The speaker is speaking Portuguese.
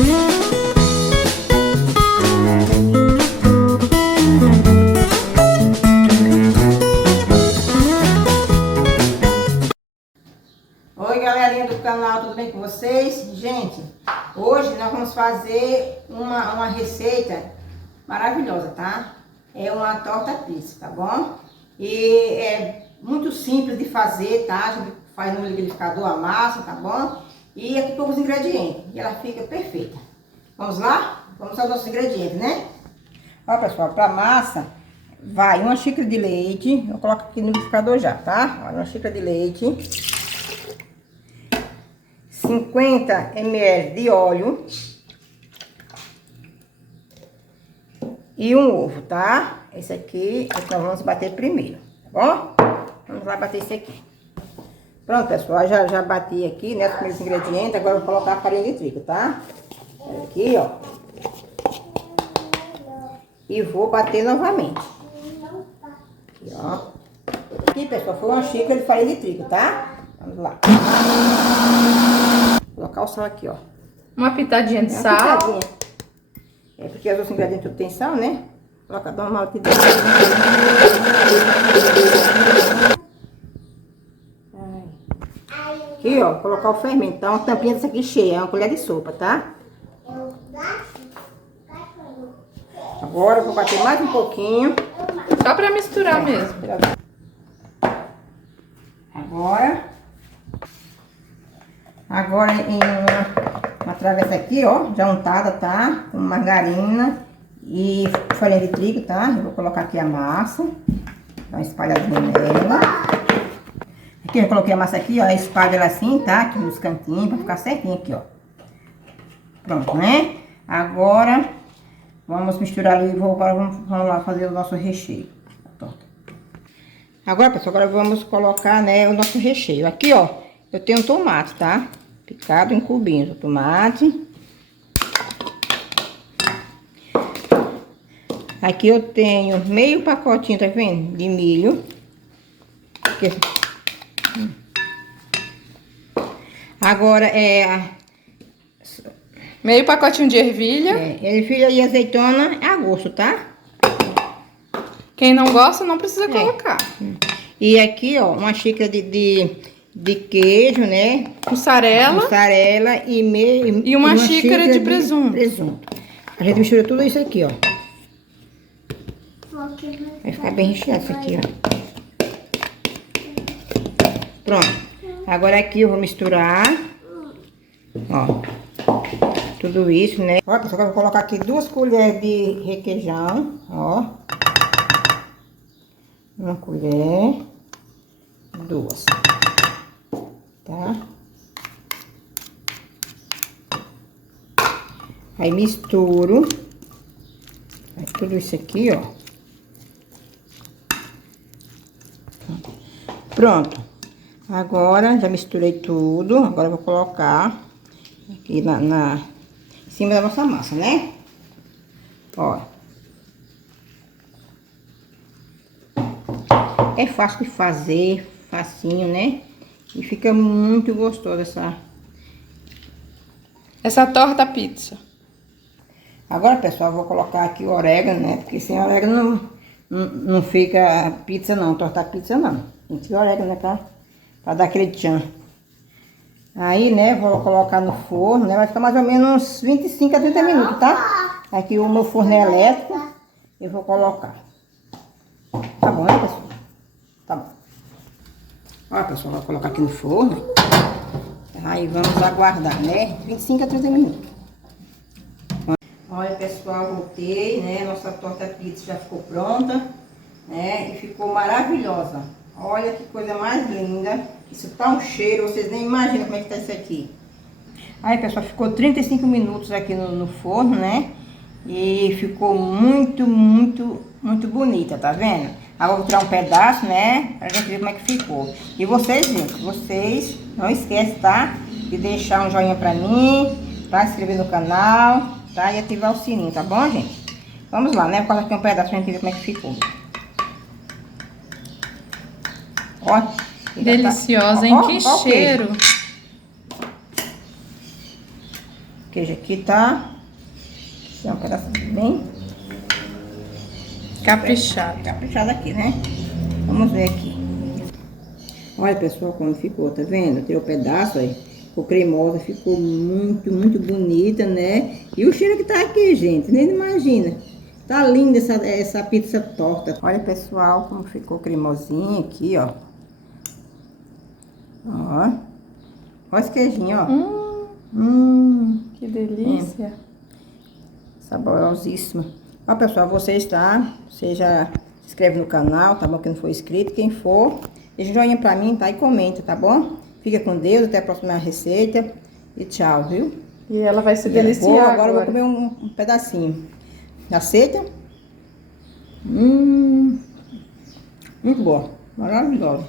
Oi, galerinha do canal, tudo bem com vocês? Gente, hoje nós vamos fazer uma receita maravilhosa, tá? É uma torta pizza, tá bom? E é muito simples de fazer, tá? A gente faz no liquidificador a massa, tá bom? E aqui poucos ingredientes, e ela fica perfeita. Vamos lá? Vamos aos nossos ingredientes, né? Ó, pessoal, para massa vai uma xícara de leite, eu coloco aqui no liquidificador já, tá? Olha, uma xícara de leite. 50 ml de óleo e um ovo, tá? Esse aqui é que nós vamos bater primeiro, tá bom? Vamos lá bater esse aqui. Pronto, pessoal, já bati aqui, né, os primeiros ingredientes. Agora eu vou colocar a farinha de trigo, tá? Aqui, ó. E vou bater novamente. Aqui, ó. Aqui, pessoal, foi uma xícara de farinha de trigo, tá? Vamos lá. Vou colocar o sal aqui, ó. Uma pitadinha de sal. Pitadinha. É porque os outros ingredientes tudo tem sal, né? Coloca normal aqui dentro. Aqui, ó, colocar o fermento. Então, a tampinha dessa aqui cheia, é uma colher de sopa, tá? Agora eu vou bater mais um pouquinho. Só pra misturar mesmo. Agora em uma travessa aqui, ó, já untada, tá? Com margarina e farinha de trigo, tá? Eu vou colocar aqui a massa. Dá uma espalhadinha nela. Aqui eu coloquei a massa aqui, ó, espalha ela assim, tá? Aqui nos cantinhos, pra ficar certinho aqui, ó. Pronto, né? Agora, vamos misturar ali e vamos lá fazer o nosso recheio. Agora, pessoal, agora vamos colocar, né, o nosso recheio. Aqui, ó, eu tenho tomate, tá? Picado em cubinhos, o tomate. Aqui eu tenho meio pacotinho, tá vendo? De milho. Aqui. Agora meio pacotinho de ervilha. Ervilha e azeitona é a gosto, tá? Quem não gosta não precisa colocar. E aqui, ó, uma xícara de queijo, né? Mussarela. Mussarela e uma xícara de presunto. A gente mistura tudo isso aqui, ó. Vai ficar bem recheado isso aqui, ó. Pronto. Agora aqui eu vou misturar. Ó. Tudo isso, né? Ó, pessoal, eu vou colocar aqui 2 colheres de requeijão, ó. Uma colher. 2. Tá? Aí misturo. Aí tudo isso aqui, ó. Pronto. Agora já misturei tudo. Agora eu vou colocar aqui em cima da nossa massa, né? Ó. É fácil de fazer, facinho, né? E fica muito gostoso essa torta pizza. Agora, pessoal, eu vou colocar aqui o orégano, né? Porque sem orégano não fica pizza não, torta pizza não. Tem que ter orégano, né? Pra dar aquele tchan. Aí, né, vou colocar no forno, né? Vai ficar mais ou menos 25 a 30 minutos, tá? Aqui o meu forno é elétrico. Eu vou colocar. Tá bom, né, pessoal? Tá bom. Ó, pessoal, vou colocar aqui no forno. Aí vamos aguardar, né? 25 a 30 minutos. Olha, pessoal, voltei, né? Nossa torta pizza já ficou pronta, né? E ficou maravilhosa. Olha que coisa mais linda. Isso tá um cheiro, vocês nem imaginam como é que tá isso aqui. Aí, pessoal, ficou 35 minutos aqui no forno, né? E ficou muito bonita, tá vendo? Agora vou tirar um pedaço, né? Pra gente ver como é que ficou. E vocês, gente, vocês não esquecem, tá? De deixar um joinha pra mim, pra se inscrever no canal, tá? E ativar o sininho, tá bom, gente? Vamos lá, né? Vou colocar aqui um pedaço pra gente ver como é que ficou. Ó. Deliciosa, hein? Que cheiro! O queijo aqui tá... É um pedaço bem... Caprichado. Caprichado aqui, né? Vamos ver aqui. Olha, pessoal, como ficou, tá vendo? Tirou o pedaço aí. Ficou cremosa, ficou muito, muito bonita, né? E o cheiro que tá aqui, gente, nem imagina. Tá linda essa pizza torta. Olha, pessoal, como ficou cremosinha aqui, ó. Ó. Olha esse queijinho, ó. Que delícia. Saborosíssima. Ó, pessoal, você já se inscreve no canal, tá bom? Quem não for inscrito, quem for, deixa um joinha pra mim, tá? E comenta, tá bom? Fica com Deus, até a próxima receita. E tchau, viu? E ela vai se deliciar Agora eu vou comer um pedacinho. Aceita? Muito boa. Maravilhosa.